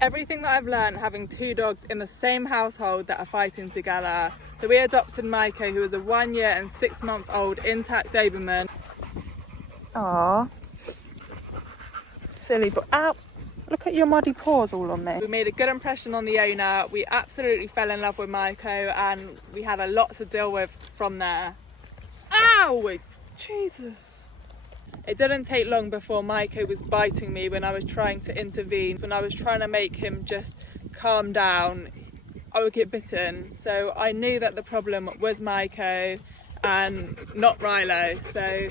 Everything that I've learned having two dogs in the same household that are fighting together. So we adopted Maiko, who was a 1 year and 6 month old intact Doberman. Aww. Silly boy. Ow! Look at your muddy paws all on me. We made a good impression on the owner. We absolutely fell in love with Maiko and we had a lot to deal with from there. Ow! Jesus. It didn't take long before Maiko was biting me when I was trying to intervene. When I was trying to make him just calm down, I would get bitten. So I knew that the problem was Maiko and not Rilo. So,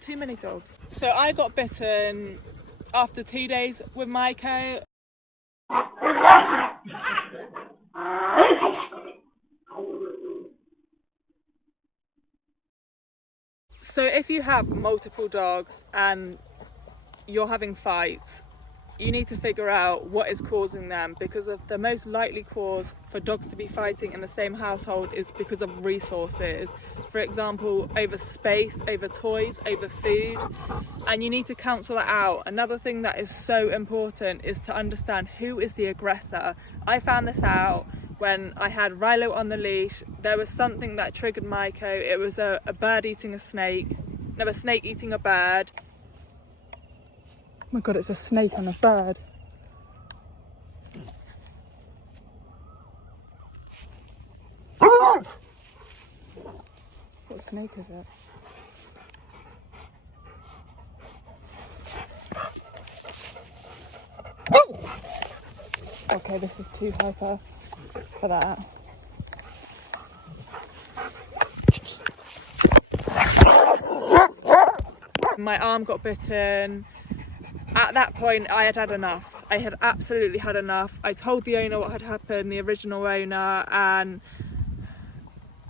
too many dogs. So I got bitten after 2 days with Maiko. So if you have multiple dogs and you're having fights, you need to figure out what is causing them, because of the most likely cause for dogs to be fighting in the same household is because of resources. For example, over space, over toys, over food, and you need to cancel that out. Another thing that is so important is to understand who is the aggressor. I found this out when I had Rilo on the leash. There was something that triggered Maiko. It was a bird eating a snake. No, a snake eating a bird. Oh my God, it's a snake and a bird. What snake is it? Okay, this is too hyper for that. My arm got bitten. At that point, I had had enough. I had absolutely had enough. I told the owner what had happened, the original owner, and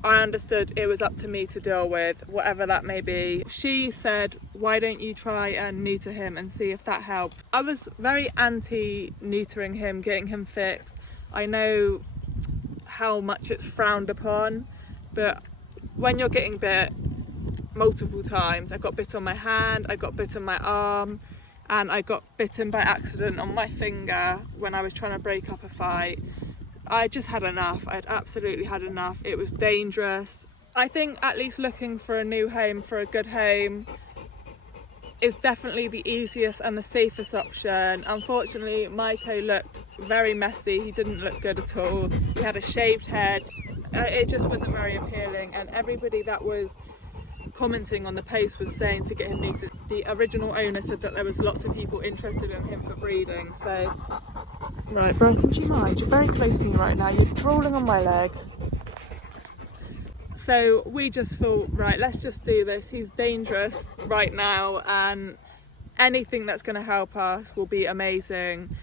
I understood it was up to me to deal with, whatever that may be. She said, why don't you try and neuter him and see if that helped? I was very anti-neutering him, getting him fixed. I know how much it's frowned upon, but when you're getting bit multiple times, I got bit on my hand, I got bit on my arm, and I got bitten by accident on my finger when I was trying to break up a fight. I just had enough. I'd absolutely had enough. It was dangerous. I think at least looking for a new home, for a good home, is definitely the easiest and the safest option. Unfortunately, Maiko looked very messy. He didn't look good at all. He had a shaved head. It just wasn't very appealing, and everybody that was commenting on the post was saying to get him neutered. The original owner said that there was lots of people interested in him for breeding. So, right, Bryson, do you mind? You're very close to me right now. You're drooling on my leg. So we just thought, right, let's just do this. He's dangerous right now, and anything that's going to help us will be amazing.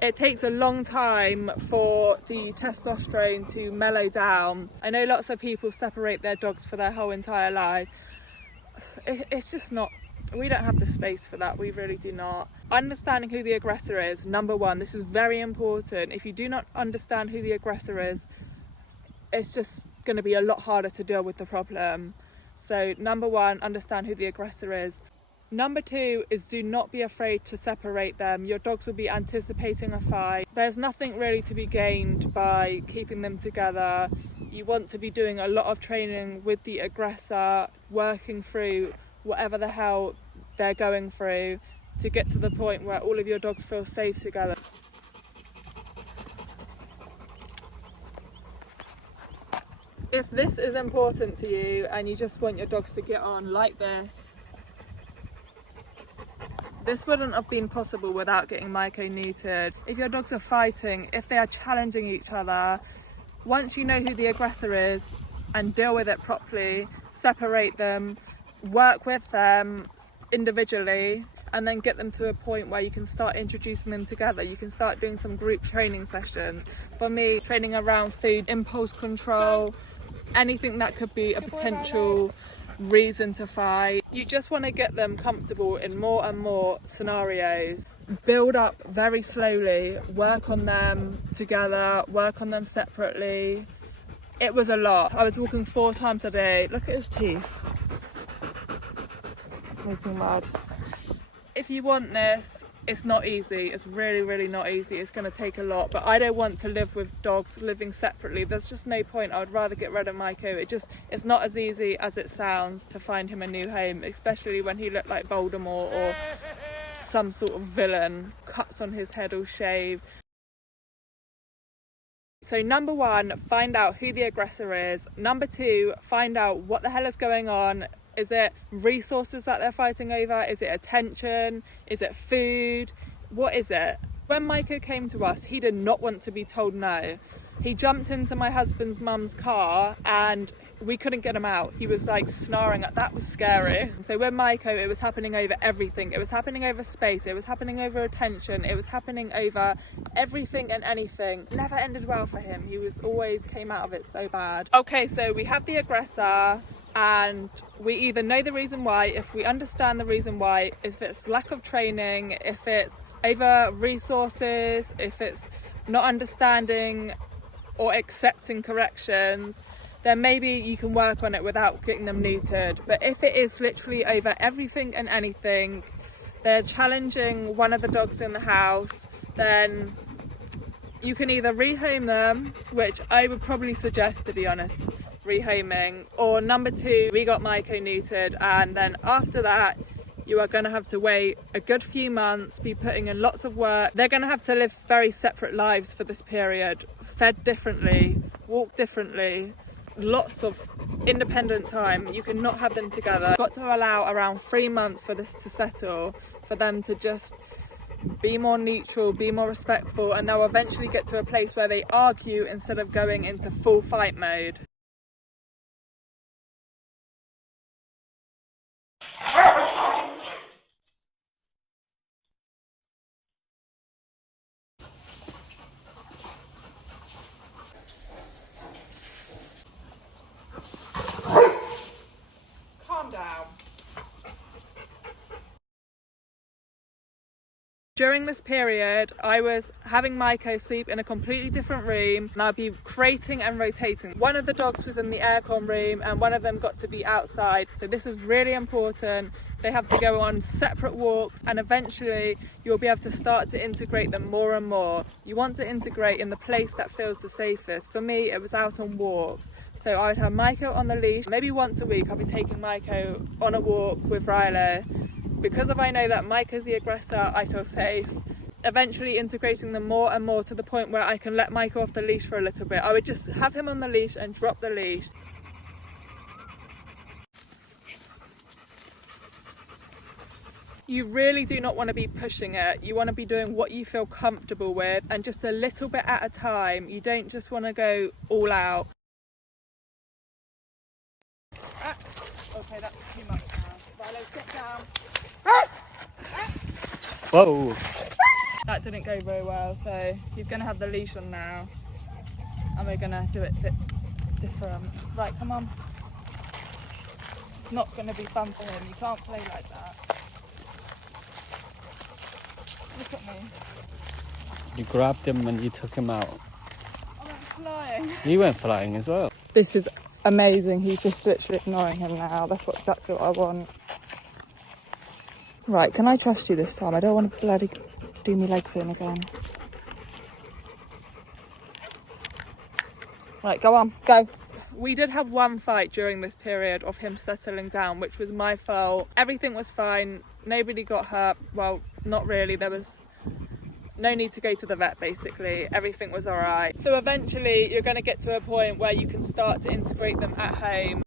It takes a long time for the testosterone to mellow down. I know lots of people separate their dogs for their whole entire life. It's just not, we don't have the space for that. We really do not. Understanding who the aggressor is, number one. This is very important. If you do not understand who the aggressor is, it's just going to be a lot harder to deal with the problem. So number one, understand who the aggressor is. Number two is do not be afraid to separate them. Your dogs will be anticipating a fight. There's nothing really to be gained by keeping them together. You want to be doing a lot of training with the aggressor, working through whatever the hell they're going through to get to the point where all of your dogs feel safe together. If this is important to you and you just want your dogs to get on like this wouldn't have been possible without getting Maiko neutered. If your dogs are fighting, if they are challenging each other, once you know who the aggressor is and deal with it properly, separate them, work with them individually, and then get them to a point where you can start introducing them together. You can start doing some group training sessions. For me, training around food, impulse control, anything that could be a potential reason to fight. You just want to get them comfortable in more and more scenarios. Build up very slowly, work on them together, work on them separately. It was a lot. I was walking 4 times a day. Look at his teeth. Making mad. If you want this, it's not easy. It's really, really not easy. It's going to take a lot, but I don't want to live with dogs living separately. There's just no point. I would rather get rid of Maiko. It's not as easy as it sounds to find him a new home, especially when he looked like Voldemort or some sort of villain, cuts on his head all shaved. So number 1, find out who the aggressor is. Number 2, find out what the hell is going on. Is it resources that they're fighting over? Is it attention? Is it food? What is it? When Maiko came to us, he did not want to be told no. He jumped into my husband's mum's car and we couldn't get him out. He was like snarling. That was scary. So with Maiko, it was happening over everything. It was happening over space. It was happening over attention. It was happening over everything and anything. Never ended well for him. He was always came out of it so bad. Okay, so we have the aggressor and we either know the reason why, if we understand the reason why, if it's lack of training, if it's over resources, if it's not understanding or accepting corrections, then maybe you can work on it without getting them neutered. But if it is literally over everything and anything, they're challenging one of the dogs in the house, then you can either rehome them, which I would probably suggest, to be honest, rehoming, or number 2, we got Maiko neutered, and then after that you are going to have to wait a good few months, be putting in lots of work. They're going to have to live very separate lives for this period, fed differently, walk differently, lots of independent time. You cannot have them together. You've got to allow around 3 months for this to settle, for them to just be more neutral, be more respectful, and they'll eventually get to a place where they argue instead of going into full fight mode. Calm down. During this period, I was having Maiko sleep in a completely different room, and I'd be crating and rotating. One of the dogs was in the aircon room and one of them got to be outside. So this is really important. They have to go on separate walks, and eventually you'll be able to start to integrate them more and more. You want to integrate in the place that feels the safest. For me, it was out on walks. So I would have Maiko on the leash. Maybe once a week I'll be taking Maiko on a walk with Riley. Because I know that Maiko's the aggressor, I feel safe. Eventually integrating them more and more to the point where I can let Maiko off the leash for a little bit. I would just have him on the leash and drop the leash. You really do not want to be pushing it. You want to be doing what you feel comfortable with, and just a little bit at a time. You don't just want to go all out. Okay, that's too much now. Riley, sit down. Whoa! That didn't go very well, so he's going to have the leash on now. And we're going to do it a bit different. Right, come on. It's not going to be fun for him. You can't play like that. Look at me. You grabbed him and you took him out. I went flying. You went flying as well. This is amazing. He's just literally ignoring him now. That's exactly what I want. Right, can I trust you this time? I don't want to bloody do me legs in again. Right, go on, go. We did have one fight during this period of him settling down, which was my fault. Everything was fine. Nobody got hurt. Well, not really. There was no need to go to the vet, basically. Everything was all right. So eventually you're going to get to a point where you can start to integrate them at home.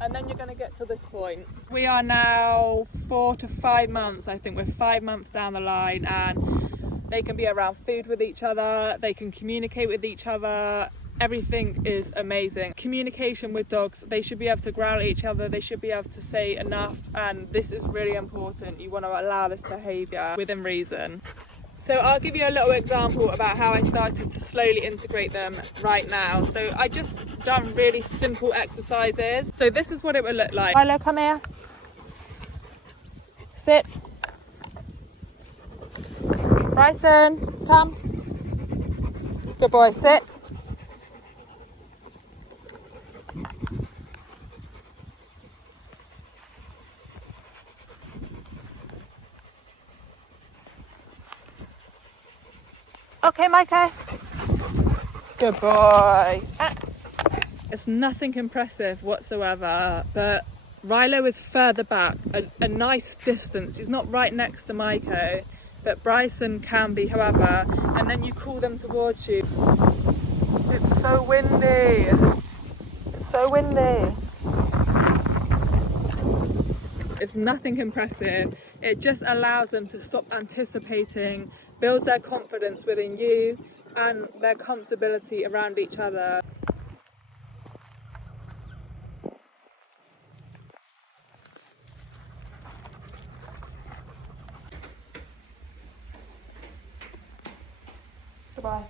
And then you're going to get to this point. We are now 4 to 5 months, I think we're 5 months down the line, and they can be around food with each other, they can communicate with each other. Everything is amazing. Communication with dogs, they should be able to growl at each other, they should be able to say enough, and this is really important. You want to allow this behaviour within reason. So I'll give you a little example about how I started to slowly integrate them right now. So I just done really simple exercises. So this is what it would look like. Milo, come here. Sit. Bryson, come. Good boy, sit. Okay, Mikey. Good boy. It's nothing impressive whatsoever, but Rilo is further back, a nice distance. He's not right next to Maiko, but Bryson can be, however, and then you call them towards you. It's so windy. It's so windy. It's nothing impressive. It just allows them to stop anticipating, builds their confidence within you and their comfortability around each other. Goodbye.